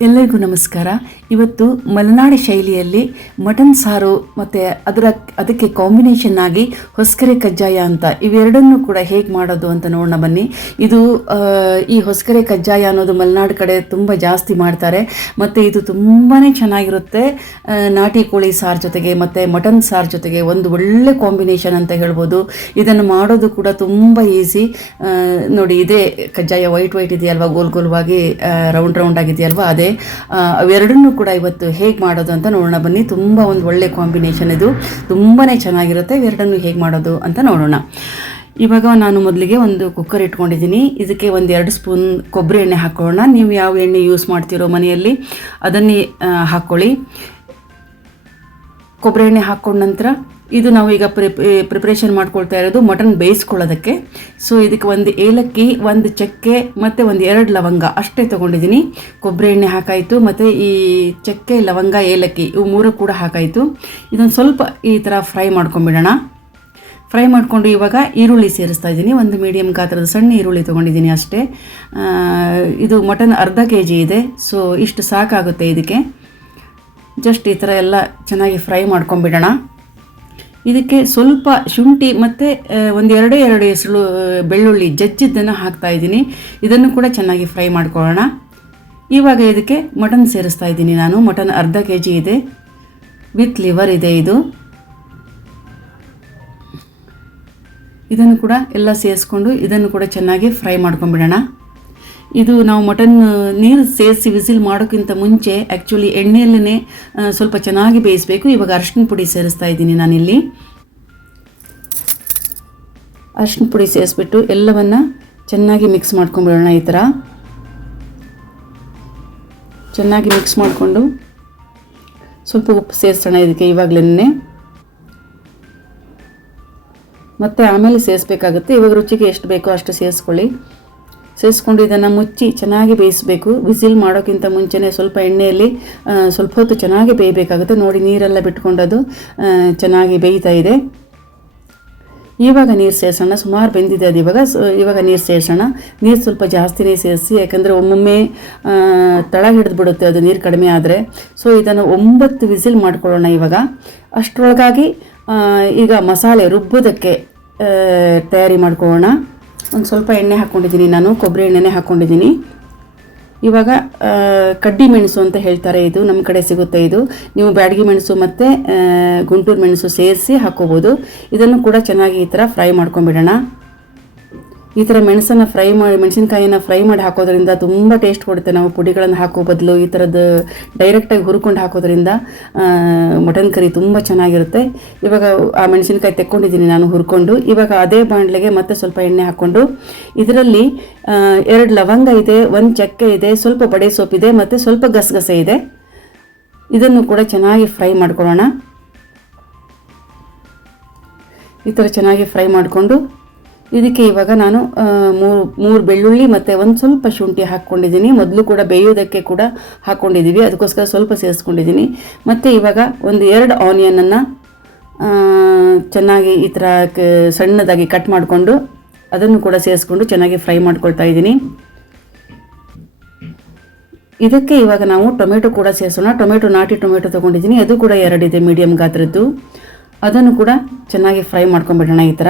ಎಲ್ಲರಿಗೂ ನಮಸ್ಕಾರ. ಇವತ್ತು ಮಲೆನಾಡು ಶೈಲಿಯಲ್ಲಿ ಮಟನ್ ಸಾರು ಮತ್ತು ಅದರ, ಅದಕ್ಕೆ ಕಾಂಬಿನೇಷನ್ ಆಗಿ ಹೊಸಕರೆ ಕಜ್ಜಾಯ ಅಂತ ಇವೆರಡನ್ನೂ ಕೂಡ ಹೇಗೆ ಮಾಡೋದು ಅಂತ ನೋಡೋಣ ಬನ್ನಿ. ಇದು ಈ ಹೊಸಕರೆ ಕಜ್ಜಾಯ ಅನ್ನೋದು ಮಲೆನಾಡು ಕಡೆ ತುಂಬ ಜಾಸ್ತಿ ಮಾಡ್ತಾರೆ. ಮತ್ತು ಇದು ತುಂಬಾ ಚೆನ್ನಾಗಿರುತ್ತೆ. ನಾಟಿ ಕೋಳಿ ಸಾರು ಜೊತೆಗೆ ಮತ್ತು ಮಟನ್ ಸಾರು ಜೊತೆಗೆ ಒಂದು ಒಳ್ಳೆ ಕಾಂಬಿನೇಷನ್ ಅಂತ ಹೇಳ್ಬೋದು. ಇದನ್ನು ಮಾಡೋದು ಕೂಡ ತುಂಬ ಈಸಿ ನೋಡಿ, ಇದೇ ಕಜ್ಜಾಯ ವೈಟ್ ವೈಟ್ ಇದೆಯಲ್ವಾ? ಗೋಲ್ ಗೋಲ್ವಾಗಿ ರೌಂಡ್ ರೌಂಡ್ ಆಗಿದೆಯಲ್ವಾ? ಅದೇ ಆ, ಅವೆರಡನ್ನೂ ಕೂಡ ಇವತ್ತು ಹೇಗೆ ಮಾಡೋದು ಅಂತ ನೋಡೋಣ. ಬನ್ನಿ ತುಂಬ ಒಂದು ಒಳ್ಳೆ ಕಾಂಬಿನೇಷನ್ ಇದು. ತುಂಬಾ ಚೆನ್ನಾಗಿರುತ್ತೆ. ಇವೆರಡನ್ನು ಹೇಗೆ ಮಾಡೋದು ಅಂತ ನೋಡೋಣ. ಇವಾಗ ನಾನು ಮೊದಲಿಗೆ ಒಂದು ಕುಕ್ಕರ್ ಇಟ್ಕೊಂಡಿದ್ದೀನಿ. ಇದಕ್ಕೆ ಒಂದು ಎರಡು ಸ್ಪೂನ್ ಕೊಬ್ಬರಿ ಎಣ್ಣೆ ಹಾಕ್ಕೊಳ್ಳೋಣ ನೀವು ಯಾವ ಎಣ್ಣೆ ಯೂಸ್ ಮಾಡ್ತೀರೋ ಮನೆಯಲ್ಲಿ ಅದನ್ನೇ ಹಾಕ್ಕೊಳ್ಳಿ ಕೊಬ್ಬರಿ ಎಣ್ಣೆ ಹಾಕ್ಕೊಂಡ ನಂತರ ಇದು ನಾವು ಈಗ ಪ್ರಿಪ್ರೇಷನ್ ಮಾಡ್ಕೊಳ್ತಾ ಇರೋದು ಮಟನ್ ಬೇಯಿಸ್ಕೊಳ್ಳೋದಕ್ಕೆ. ಸೊ ಇದಕ್ಕೆ ಒಂದು ಏಲಕ್ಕಿ, ಒಂದು ಚಕ್ಕೆ ಮತ್ತು ಒಂದು ಎರಡು ಲವಂಗ ಅಷ್ಟೇ ತೊಗೊಂಡಿದ್ದೀನಿ. ಕೊಬ್ಬರಿ ಎಣ್ಣೆ ಹಾಕಾಯಿತು ಮತ್ತು ಈ ಚಕ್ಕೆ, ಲವಂಗ, ಏಲಕ್ಕಿ ಇವು ಮೂರು ಕೂಡ ಹಾಕಾಯಿತು. ಇದೊಂದು ಸ್ವಲ್ಪ ಈ ಥರ ಫ್ರೈ ಮಾಡ್ಕೊಂಬಿಡೋಣ. ಫ್ರೈ ಮಾಡಿಕೊಂಡು ಇವಾಗ ಈರುಳ್ಳಿ ಸೇರಿಸ್ತಾ ಇದ್ದೀನಿ. ಒಂದು ಮೀಡಿಯಮ್ ಗಾತ್ರದ ಸಣ್ಣ ಈರುಳ್ಳಿ ತೊಗೊಂಡಿದ್ದೀನಿ ಅಷ್ಟೇ. ಇದು ಮಟನ್ ಅರ್ಧ ಕೆ ಜಿ ಇದೆ. ಸೊ ಇಷ್ಟು ಸಾಕಾಗುತ್ತೆ ಇದಕ್ಕೆ. ಜಸ್ಟ್ ಈ ಥರ ಎಲ್ಲ ಚೆನ್ನಾಗಿ ಫ್ರೈ ಮಾಡ್ಕೊಂಬಿಡೋಣ ಇದಕ್ಕೆ ಸ್ವಲ್ಪ ಶುಂಠಿ ಮತ್ತು ಒಂದು ಎರಡೇ ಹೆಸರು ಬೆಳ್ಳುಳ್ಳಿ ಜಜ್ಜಿದ್ದನ್ನು ಹಾಕ್ತಾ ಇದ್ದೀನಿ. ಇದನ್ನು ಕೂಡ ಚೆನ್ನಾಗಿ ಫ್ರೈ ಮಾಡ್ಕೊಳ್ಳೋಣ. ಇವಾಗ ಇದಕ್ಕೆ ಮಟನ್ ಸೇರಿಸ್ತಾ ಇದ್ದೀನಿ ನಾನು. ಮಟನ್ ಅರ್ಧ ಕೆ ಜಿ ಇದೆ. ವಿತ್ ಲಿವರ್ ಇದೆ ಇದು. ಇದನ್ನು ಕೂಡ ಎಲ್ಲ ಸೇರಿಸ್ಕೊಂಡು ಇದನ್ನು ಕೂಡ ಚೆನ್ನಾಗಿ ಫ್ರೈ ಮಾಡ್ಕೊಂಬಿಡೋಣ ಇದು ನಾವು ಮಟನ್ ನೀರು ಸೇರಿಸಿ ವಿಸಿಲ್ ಮಾಡೋಕ್ಕಿಂತ ಮುಂಚೆ ಆ್ಯಕ್ಚುಲಿ ಎಣ್ಣೆಯಲ್ಲೇ ಸ್ವಲ್ಪ ಚೆನ್ನಾಗಿ ಬೇಯಿಸಬೇಕು. ಇವಾಗ ಅರಿಶಿನ ಪುಡಿ ಸೇರಿಸ್ತಾ ಇದ್ದೀನಿ ನಾನಿಲ್ಲಿ. ಅರಿಶಿನ ಪುಡಿ ಸೇರಿಸ್ಬಿಟ್ಟು ಎಲ್ಲವನ್ನು ಚೆನ್ನಾಗಿ ಮಿಕ್ಸ್ ಮಾಡ್ಕೊಂಬಿಡೋಣ ಈ ಥರ. ಚೆನ್ನಾಗಿ ಮಿಕ್ಸ್ ಮಾಡಿಕೊಂಡು ಸ್ವಲ್ಪ ಉಪ್ಪು ಸೇರಿಸೋಣ ಇದಕ್ಕೆ ಇವಾಗಲೇ ಮತ್ತು ಆಮೇಲೆ ಸೇರಿಸ್ಬೇಕಾಗುತ್ತೆ. ಇವಾಗ ರುಚಿಗೆ ಎಷ್ಟು ಬೇಕೋ ಅಷ್ಟು ಸೇರಿಸ್ಕೊಳ್ಳಿ. ಸೇರಿಸ್ಕೊಂಡು ಇದನ್ನು ಮುಚ್ಚಿ ಚೆನ್ನಾಗಿ ಬೇಯಿಸಬೇಕು. ವಿಸಿಲ್ ಮಾಡೋಕ್ಕಿಂತ ಮುಂಚೆನೇ ಸ್ವಲ್ಪ ಎಣ್ಣೆಯಲ್ಲಿ ಸ್ವಲ್ಪ ಹೊತ್ತು ಚೆನ್ನಾಗಿ ಬೇಯಬೇಕಾಗುತ್ತೆ. ನೋಡಿ, ನೀರೆಲ್ಲ ಬಿಟ್ಕೊಂಡದು ಚೆನ್ನಾಗಿ ಬೇಯ್ತಾ ಇದೆ. ಇವಾಗ ನೀರು ಸೇರಿಸೋಣ. ಸುಮಾರು ಬೆಂದಿದೆ ಅದು ಇವಾಗ. ಇವಾಗ ನೀರು ಸೇರಿಸೋಣ. ನೀರು ಸ್ವಲ್ಪ ಜಾಸ್ತಿನೇ ಸೇರಿಸಿ, ಯಾಕಂದರೆ ಒಮ್ಮೊಮ್ಮೆ ತಳ ಹಿಡಿದು ಬಿಡುತ್ತೆ ಅದು ನೀರು ಕಡಿಮೆ ಆದರೆ. ಸೊ ಇದನ್ನು ಒಂಬತ್ತು ವಿಸಿಲ್ ಮಾಡ್ಕೊಳ್ಳೋಣ ಇವಾಗ. ಅಷ್ಟರೊಳಗಾಗಿ ಈಗ ಮಸಾಲೆ ರುಬ್ಬೋದಕ್ಕೆ ತಯಾರಿ ಮಾಡ್ಕೊಳ್ಳೋಣ. ಒಂದು ಸ್ವಲ್ಪ ಎಣ್ಣೆ ಹಾಕ್ಕೊಂಡಿದ್ದೀನಿ ನಾನು, ಕೊಬ್ಬರಿ ಎಣ್ಣೆನೇ ಹಾಕ್ಕೊಂಡಿದ್ದೀನಿ ಇವಾಗ ಕಡ್ಡಿ ಮೆಣಸು ಅಂತ ಹೇಳ್ತಾರೆ ಇದು, ನಮ್ಮ ಕಡೆ ಸಿಗುತ್ತೆ ಇದು. ನೀವು ಬ್ಯಾಡಗಿ ಮೆಣಸು ಮತ್ತು ಗುಂಟೂರು ಮೆಣಸು ಸೇರಿಸಿ ಹಾಕ್ಕೋಬೋದು ಇದನ್ನು ಕೂಡ ಚೆನ್ನಾಗಿ ಈ ಥರ ಫ್ರೈ ಮಾಡ್ಕೊಂಬಿಡೋಣ. ಈ ಥರ ಮೆಣಸನ್ನು ಫ್ರೈ ಮಾಡಿ ಮೆಣಸಿನ್ಕಾಯಿನ ಫ್ರೈ ಮಾಡಿ ಹಾಕೋದ್ರಿಂದ ತುಂಬ ಟೇಸ್ಟ್ ಕೊಡುತ್ತೆ. ನಾವು ಪುಡಿಗಳನ್ನು ಹಾಕೋ ಬದಲು ಈ ಥರದ್ದು ಡೈರೆಕ್ಟಾಗಿ ಹುರ್ಕೊಂಡು ಹಾಕೋದ್ರಿಂದ ಮಟನ್ ಕರಿ ತುಂಬ ಚೆನ್ನಾಗಿರುತ್ತೆ. ಇವಾಗ ಆ ಮೆಣಸಿನಕಾಯಿ ತೆಕ್ಕೊಂಡಿದ್ದೀನಿ ನಾನು ಹುರ್ಕೊಂಡು. ಇವಾಗ ಅದೇ ಬಾಣಲೆಗೆ ಮತ್ತೆ ಸ್ವಲ್ಪ ಎಣ್ಣೆ ಹಾಕ್ಕೊಂಡು, ಇದರಲ್ಲಿ ಎರಡು ಲವಂಗ ಇದೆ, ಒಂದು ಚಕ್ಕೆ ಇದೆ, ಸ್ವಲ್ಪ ಬಡೆ ಸೊಪ್ಪಿದೆ ಮತ್ತು ಸ್ವಲ್ಪ ಗಸಗಸೆ ಇದೆ. ಇದನ್ನು ಕೂಡ ಚೆನ್ನಾಗಿ ಫ್ರೈ ಮಾಡ್ಕೊಳ್ಳೋಣ. ಈ ಥರ ಚೆನ್ನಾಗಿ ಫ್ರೈ ಮಾಡಿಕೊಂಡು ಇದಕ್ಕೆ ಇವಾಗ ನಾನು ಮೂರು ಮೂರು ಬೆಳ್ಳುಳ್ಳಿ ಮತ್ತು ಒಂದು ಸ್ವಲ್ಪ ಶುಂಠಿ ಹಾಕ್ಕೊಂಡಿದ್ದೀನಿ. ಮೊದಲು ಕೂಡ ಬೇಯೋದಕ್ಕೆ ಕೂಡ ಹಾಕ್ಕೊಂಡಿದ್ದೀವಿ ಅದಕ್ಕೋಸ್ಕರ ಸ್ವಲ್ಪ ಸೇರಿಸ್ಕೊಂಡಿದ್ದೀನಿ ಮತ್ತು ಇವಾಗ ಒಂದು ಎರಡು ಆನಿಯನನ್ನು ಚೆನ್ನಾಗಿ ಈ ಥರ ಸಣ್ಣದಾಗಿ ಕಟ್ ಮಾಡಿಕೊಂಡು ಅದನ್ನು ಕೂಡ ಸೇರಿಸ್ಕೊಂಡು ಚೆನ್ನಾಗಿ ಫ್ರೈ ಮಾಡ್ಕೊಳ್ತಾ ಇದ್ದೀನಿ. ಇದಕ್ಕೆ ಇವಾಗ ನಾವು ಟೊಮೆಟೊ ಕೂಡ ಸೇರಿಸೋಣ. ಟೊಮೆಟೊ, ನಾಟಿ ಟೊಮೆಟೊ ತೊಗೊಂಡಿದ್ದೀನಿ. ಅದು ಕೂಡ ಎರಡಿದೆ ಮೀಡಿಯಮ್ ಗಾತ್ರದ್ದು. ಅದನ್ನು ಕೂಡ ಚೆನ್ನಾಗಿ ಫ್ರೈ ಮಾಡ್ಕೊಂಬಿಡೋಣ ಈ ಥರ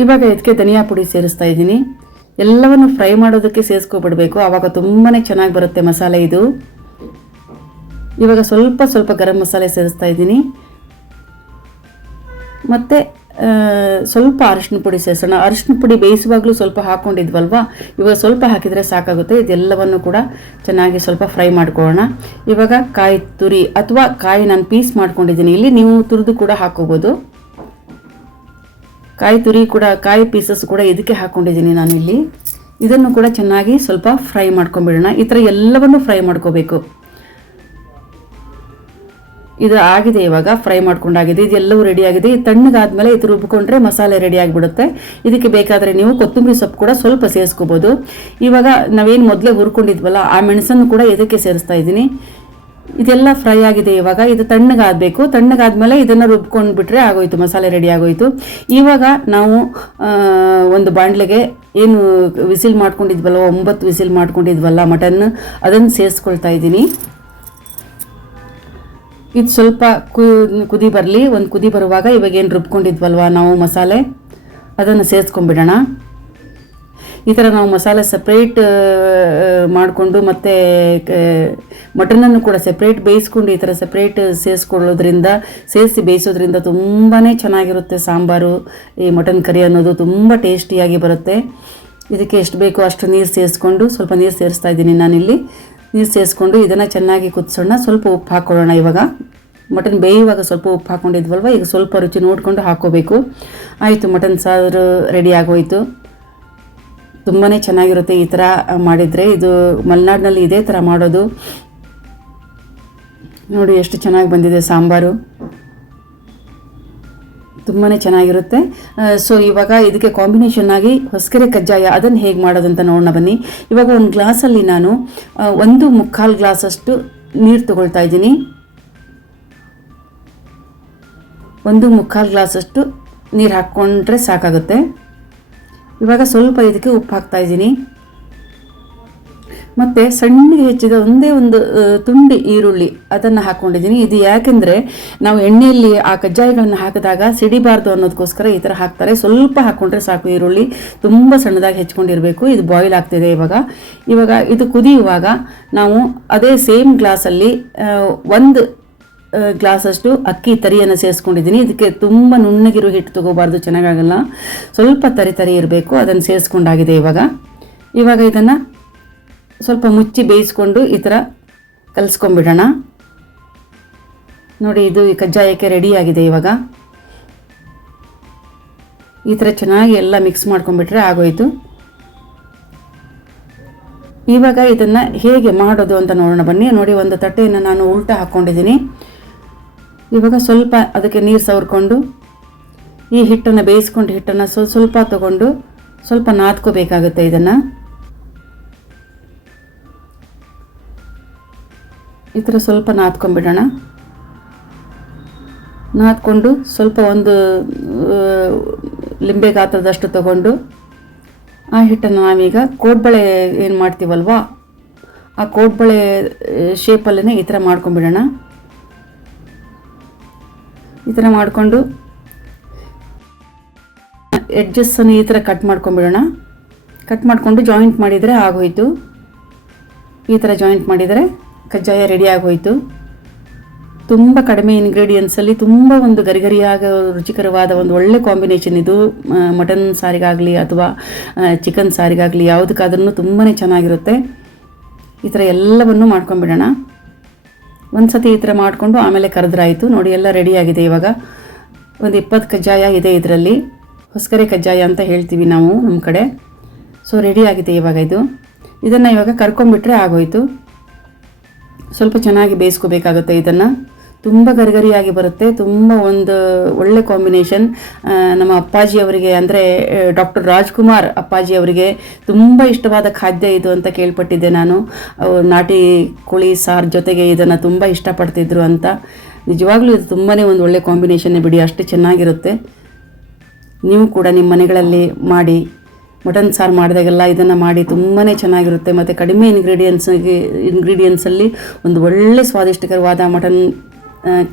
ಇವಾಗ ಇದಕ್ಕೆ ಧನಿಯಾ ಪುಡಿ ಸೇರಿಸ್ತಾ ಇದ್ದೀನಿ. ಎಲ್ಲವನ್ನು ಫ್ರೈ ಮಾಡೋದಕ್ಕೆ ಸೇರಿಸ್ಕೊಬಿಡ್ಬೇಕು. ಆವಾಗ ತುಂಬಾ ಚೆನ್ನಾಗಿ ಬರುತ್ತೆ ಮಸಾಲೆ ಇದು. ಇವಾಗ ಸ್ವಲ್ಪ ಸ್ವಲ್ಪ ಗರಂ ಮಸಾಲೆ ಸೇರಿಸ್ತಾ ಇದ್ದೀನಿ. ಮತ್ತು ಸ್ವಲ್ಪ ಅರಿಶಿನ ಪುಡಿ ಸೇರಿಸೋಣ. ಅರಿಶಿನ ಪುಡಿ ಬೇಯಿಸುವಾಗಲೂ ಸ್ವಲ್ಪ ಹಾಕ್ಕೊಂಡಿದ್ವಲ್ವ ಇವಾಗ ಸ್ವಲ್ಪ ಹಾಕಿದರೆ ಸಾಕಾಗುತ್ತೆ. ಇದೆಲ್ಲವನ್ನು ಕೂಡ ಚೆನ್ನಾಗಿ ಸ್ವಲ್ಪ ಫ್ರೈ ಮಾಡ್ಕೊಳ್ಳೋಣ. ಇವಾಗ ಕಾಯಿ ತುರಿ ಅಥವಾ ಕಾಯಿ ನಾನು ಪೀಸ್ ಮಾಡ್ಕೊಂಡಿದ್ದೀನಿ. ಇಲ್ಲಿ ನೀವು ತುರಿದು ಕೂಡ ಹಾಕೋಬೋದು. ಕಾಯಿ ತುರಿ ಕೂಡ, ಕಾಯಿ ಪೀಸಸ್ ಕೂಡ ಇದಕ್ಕೆ ಹಾಕ್ಕೊಂಡಿದ್ದೀನಿ ನಾನು ಇಲ್ಲಿ ಇದನ್ನು ಕೂಡ ಚೆನ್ನಾಗಿ ಸ್ವಲ್ಪ ಫ್ರೈ ಮಾಡ್ಕೊಂಬಿಡೋಣ. ಈ ಥರ ಎಲ್ಲವನ್ನು ಫ್ರೈ ಮಾಡ್ಕೋಬೇಕು. ಇದು ಆಗಿದೆ ಇವಾಗ ಫ್ರೈ ಮಾಡ್ಕೊಂಡಾಗಿದೆ. ಇದೆಲ್ಲವೂ ರೆಡಿಯಾಗಿದೆ ಇದು ತಣ್ಣಗಾದ್ಮೇಲೆ ಇದು ರುಬ್ಕೊಂಡ್ರೆ ಮಸಾಲೆ ರೆಡಿ ಆಗಿಬಿಡುತ್ತೆ. ಇದಕ್ಕೆ ಬೇಕಾದರೆ ನೀವು ಕೊತ್ತಂಬರಿ ಸೊಪ್ಪು ಕೂಡ ಸ್ವಲ್ಪ ಸೇರಿಸ್ಕೋಬೋದು. ಇವಾಗ ನಾವೇನು ಮೊದಲೇ ಹುರ್ಕೊಂಡಿದ್ವಲ್ಲ, ಆ ಮೆಣಸನ್ನು ಕೂಡ ಇದಕ್ಕೆ ಸೇರಿಸ್ತಾ ಇದ್ದೀನಿ? ಇದೆಲ್ಲ ಫ್ರೈ ಆಗಿದೆ ಇವಾಗ. ಇದು ತಣ್ಣಗಾಗಬೇಕು. ತಣ್ಣಗಾದ್ಮೇಲೆ ಇದನ್ನು ರುಬ್ಕೊಂಡು ಬಿಟ್ಟರೆ ಆಗೋಯ್ತು, ಮಸಾಲೆ ರೆಡಿ ಆಗೋಯ್ತು. ಇವಾಗ ನಾವು ಒಂದು ಬಾಂಡ್ಲೆಗೆ ಏನು ವಿಸಿಲ್ ಮಾಡ್ಕೊಂಡಿದ್ವಲ್ಲ, ಒಂಬತ್ತು ವಿಸಿಲ್ ಮಾಡ್ಕೊಂಡಿದ್ವಲ್ಲ ಮಟನ್ ಅದನ್ನು ಸೇರಿಸ್ಕೊಳ್ತಾ ಇದ್ದೀನಿ. ಇದು ಸ್ವಲ್ಪ ಕುದಿ ಬರಲಿ. ಒಂದು ಕುದಿ ಬರುವಾಗ ಇವಾಗ ಏನು ರುಬ್ಕೊಂಡಿದ್ವಲ್ವ ನಾವು ಮಸಾಲೆ? ಅದನ್ನು ಸೇರಿಸ್ಕೊಂಡ್ಬಿಡೋಣ. ಈ ಥರ ನಾವು ಮಸಾಲೆ ಸಪ್ರೇಟ್ ಮಾಡಿಕೊಂಡು ಮತ್ತು ಮಟನನ್ನು ಕೂಡ ಸಪ್ರೇಟ್ ಬೇಯಿಸ್ಕೊಂಡು ಈ ಥರ ಸಪ್ರೇಟ್ ಸೇರಿಸ್ಕೊಳ್ಳೋದ್ರಿಂದ, ಸೇರಿಸಿ ಬೇಯಿಸೋದ್ರಿಂದ ತುಂಬಾ ಚೆನ್ನಾಗಿರುತ್ತೆ ಸಾಂಬಾರು. ಈ ಮಟನ್ ಕರಿ ಅನ್ನೋದು ತುಂಬ ಟೇಸ್ಟಿಯಾಗಿ ಬರುತ್ತೆ. ಇದಕ್ಕೆ ಎಷ್ಟು ಬೇಕೋ ಅಷ್ಟು ನೀರು ಸೇರಿಸ್ಕೊಂಡು ಸ್ವಲ್ಪ ನೀರು ಸೇರಿಸ್ತಾ ಇದ್ದೀನಿ ನಾನಿಲ್ಲಿ. ನೀರು ಸೇರಿಸ್ಕೊಂಡು ಇದನ್ನು ಚೆನ್ನಾಗಿ ಕುದಿಸೋಣ. ಸ್ವಲ್ಪ ಉಪ್ಪು ಹಾಕ್ಕೊಳ್ಳೋಣ ಇವಾಗ. ಮಟನ್ ಬೇಯುವಾಗ ಸ್ವಲ್ಪ ಉಪ್ಪು ಹಾಕ್ಕೊಂಡಿದ್ವಲ್ವ ಈಗ ಸ್ವಲ್ಪ ರುಚಿ ನೋಡಿಕೊಂಡು ಹಾಕ್ಕೋಬೇಕು. ಆಯಿತು ಮಟನ್ ಸಾರು ರೆಡಿ ಆಗೋಯ್ತು. ತುಂಬಾ ಚೆನ್ನಾಗಿರುತ್ತೆ ಈ ಥರ ಮಾಡಿದರೆ. ಇದು ಮಲೆನಾಡಿನಲ್ಲಿ ಇದೇ ಥರ ಮಾಡೋದು. ನೋಡಿ ಎಷ್ಟು ಚೆನ್ನಾಗಿ ಬಂದಿದೆ ಸಾಂಬಾರು. ತುಂಬಾ ಚೆನ್ನಾಗಿರುತ್ತೆ. ಸೊ ಇವಾಗ ಇದಕ್ಕೆ ಕಾಂಬಿನೇಷನ್ ಆಗಿ ಹೊಸಕೆರೆ ಕಜ್ಜಾಯ ಅದನ್ನು ಹೇಗೆ ಮಾಡೋದು ಅಂತ ನೋಡೋಣ ಬನ್ನಿ. ಇವಾಗ ಒಂದು ಗ್ಲಾಸಲ್ಲಿ ನಾನು ಒಂದು ಮುಕ್ಕಾಲು ಗ್ಲಾಸಷ್ಟು ನೀರು ತಗೊಳ್ತಾ ಇದ್ದೀನಿ. ಒಂದು ಮುಕ್ಕಾಲು ಗ್ಲಾಸಷ್ಟು ನೀರು ಹಾಕ್ಕೊಂಡ್ರೆ ಸಾಕಾಗುತ್ತೆ. ಇವಾಗ ಸ್ವಲ್ಪ ಇದಕ್ಕೆ ಉಪ್ಪು ಹಾಕ್ತಾ ಇದ್ದೀನಿ. ಮತ್ತು ಸಣ್ಣಗೆ ಹೆಚ್ಚಿದ ಒಂದೇ ಒಂದು ತುಂಡಿ ಈರುಳ್ಳಿ ಅದನ್ನು ಹಾಕ್ಕೊಂಡಿದ್ದೀನಿ ಇದು ಯಾಕೆಂದರೆ ನಾವು ಎಣ್ಣೆಯಲ್ಲಿ ಆ ಕಜ್ಜಾಯಗಳನ್ನು ಹಾಕಿದಾಗ ಸಿಡಿಬಾರ್ದು ಅನ್ನೋದಕ್ಕೋಸ್ಕರ ಈ ಥರ ಹಾಕ್ತಾರೆ. ಸ್ವಲ್ಪ ಹಾಕ್ಕೊಂಡ್ರೆ ಸಾಕು ಈರುಳ್ಳಿ. ತುಂಬ ಸಣ್ಣದಾಗಿ ಹೆಚ್ಕೊಂಡಿರಬೇಕು. ಇದು ಬಾಯ್ಲ್ ಆಗ್ತಿದೆ ಇವಾಗ. ಇವಾಗ ಇದು ಕುದಿಯುವಾಗ ನಾವು ಅದೇ ಸೇಮ್ ಗ್ಲಾಸಲ್ಲಿ ಒಂದು ಗ್ಲಾಸಷ್ಟು ಅಕ್ಕಿ ತರಿಯನ್ನು ಸೇರಿಸ್ಕೊಂಡಿದ್ದೀನಿ. ಇದಕ್ಕೆ ತುಂಬ ನುಣ್ಣಗಿರೋ ಹಿಟ್ಟು ತಗೋಬಾರ್ದು, ಚೆನ್ನಾಗಾಗಲ್ಲ. ಸ್ವಲ್ಪ ತರಿ ತರಿ ಇರಬೇಕು, ಅದನ್ನು ಸೇರಿಸ್ಕೊಂಡಾಗಿದೆ ಇವಾಗ. ಇವಾಗ ಇದನ್ನು ಸ್ವಲ್ಪ ಮುಚ್ಚಿ ಬೇಯಿಸ್ಕೊಂಡು ಈ ಥರ ಕಲಿಸ್ಕೊಂಬಿಡೋಣ. ನೋಡಿ, ಇದು ಈ ಕಜ್ಜಾಯಕ್ಕೆ ರೆಡಿಯಾಗಿದೆ ಇವಾಗ. ಈ ಥರ ಚೆನ್ನಾಗಿ ಎಲ್ಲ ಮಿಕ್ಸ್ ಮಾಡ್ಕೊಂಬಿಟ್ರೆ ಆಗೋಯಿತು. ಇವಾಗ ಇದನ್ನು ಹೇಗೆ ಮಾಡೋದು ಅಂತ ನೋಡೋಣ ಬನ್ನಿ. ನೋಡಿ, ಒಂದು ತಟ್ಟೆಯನ್ನು ನಾನು ಉಲ್ಟಾ ಹಾಕ್ಕೊಂಡಿದ್ದೀನಿ. ಇವಾಗ ಸ್ವಲ್ಪ ಅದಕ್ಕೆ ನೀರು ಸವರ್ಕೊಂಡು ಈ ಹಿಟ್ಟನ್ನು ಬೇಯಿಸ್ಕೊಂಡು ಹಿಟ್ಟನ್ನು ಸ್ವಲ್ಪ ಸ್ವಲ್ಪ ತಗೊಂಡು ಸ್ವಲ್ಪ ನಾದ್ಕೋಬೇಕಾಗುತ್ತೆ ಇದನ್ನು. ಈ ಥರ ಸ್ವಲ್ಪ ನಾದ್ಕೊಂಡ್ಬಿಡೋಣ. ನಾದ್ಕೊಂಡು ಸ್ವಲ್ಪ ಒಂದು ಲಿಂಬೆ ಗಾತ್ರದಷ್ಟು ತಗೊಂಡು ಆ ಹಿಟ್ಟನ್ನು ನಾವೀಗ ಕೋಡ್ಬಳೆ ಏನು ಮಾಡ್ತೀವಲ್ವಾ? ಆ ಕೋಡ್ಬಳೆ ಶೇಪಲ್ಲೇ ಈ ಥರ ಮಾಡ್ಕೊಂಬಿಡೋಣ ಈ ಥರ ಮಾಡಿಕೊಂಡು ಎಡ್ಜಸ್ಸನ್ನು ಈ ಥರ ಕಟ್ ಮಾಡ್ಕೊಂಬಿಡೋಣ ಕಟ್ ಮಾಡಿಕೊಂಡು ಜಾಯಿಂಟ್ ಮಾಡಿದರೆ ಆಗೋಯಿತು. ಈ ಥರ ಜಾಯಿಂಟ್ ಮಾಡಿದರೆ ಕಜ್ಜಾಯ ರೆಡಿ ಆಗೋಯಿತು. ತುಂಬ ಕಡಿಮೆ ಇಂಗ್ರೀಡಿಯೆಂಟ್ಸಲ್ಲಿ ತುಂಬ ಒಂದು ಗರಿಗರಿಯಾಗ ರುಚಿಕರವಾದ ಒಂದು ಒಳ್ಳೆ ಕಾಂಬಿನೇಷನ್ ಇದು ಮಟನ್ ಸಾರಿಗಾಗಲಿ ಅಥವಾ ಚಿಕನ್ ಸಾರಿಗಾಗಲಿ ಯಾವುದಕ್ಕಾದ್ರೂ ತುಂಬಾ ಚೆನ್ನಾಗಿರುತ್ತೆ. ಈ ಥರ ಎಲ್ಲವನ್ನು ಮಾಡ್ಕೊಂಬಿಡೋಣ ಒಂದು ಸತಿ ಈ ಥರ ಮಾಡಿಕೊಂಡು ಆಮೇಲೆ ಕರೆದ್ರಾಯಿತು. ನೋಡಿ, ಎಲ್ಲ ರೆಡಿಯಾಗಿದೆ ಇವಾಗ. ಒಂದು ಇಪ್ಪತ್ತು ಕಜ್ಜಾಯ ಇದೆ ಇದರಲ್ಲಿ. ಹೊಸಕರೆ ಕಜ್ಜಾಯ ಅಂತ ಹೇಳ್ತೀವಿ ನಾವು ನಮ್ಮ ಕಡೆ. ಸೊ ರೆಡಿಯಾಗಿದೆ ಇವಾಗ ಇದು. ಇದನ್ನು ಇವಾಗ ಕರ್ಕೊಂಬಿಟ್ರೆ ಆಗೋಯಿತು. ಸ್ವಲ್ಪ ಚೆನ್ನಾಗಿ ಬೇಯಿಸ್ಕೋಬೇಕಾಗುತ್ತೆ ಇದನ್ನು. ತುಂಬ ಗರಿಗರಿಯಾಗಿ ಬರುತ್ತೆ, ತುಂಬ ಒಂದು ಒಳ್ಳೆ ಕಾಂಬಿನೇಷನ್ ನಮ್ಮ ಅಪ್ಪಾಜಿ ಅವರಿಗೆ ಅಂದರೆ ಡಾಕ್ಟರ್ ರಾಜ್ಕುಮಾರ್ ಅಪ್ಪಾಜಿ ಅವರಿಗೆ ತುಂಬ ಇಷ್ಟವಾದ ಖಾದ್ಯ ಇದು ಅಂತ ಕೇಳ್ಪಟ್ಟಿದ್ದೆ ನಾನು. ನಾಟಿ ಕೋಳಿ ಸಾರು ಜೊತೆಗೆ ಇದನ್ನು ತುಂಬ ಇಷ್ಟಪಡ್ತಿದ್ರು ಅಂತ. ನಿಜವಾಗ್ಲೂ ಇದು ತುಂಬಾ ಒಂದು ಒಳ್ಳೆ ಕಾಂಬಿನೇಷನ್ ಬಿಡಿ, ಅಷ್ಟು ಚೆನ್ನಾಗಿರುತ್ತೆ. ನೀವು ಕೂಡ ನಿಮ್ಮ ಮನೆಗಳಲ್ಲಿ ಮಾಡಿ, ಮಟನ್ ಸಾರು ಮಾಡಿದಾಗೆಲ್ಲ ಇದನ್ನು ಮಾಡಿ ತುಂಬಾ ಚೆನ್ನಾಗಿರುತ್ತೆ. ಮತ್ತು ಕಡಿಮೆ ಇಂಗ್ರೀಡಿಯೆಂಟ್ಸಿಗೆ ಇಂಗ್ರೀಡಿಯೆಂಟ್ಸಲ್ಲಿ ಒಂದು ಒಳ್ಳೆ ಸ್ವಾದಿಷ್ಟಕರವಾದ ಮಟನ್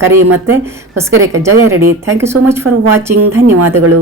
ಕರಿ ಮತ್ತೆ ಹೊಸಕೆರೆ ಕಜ್ಜಾಯ ready thank you so much for watching ಧನ್ಯವಾದಗಳು.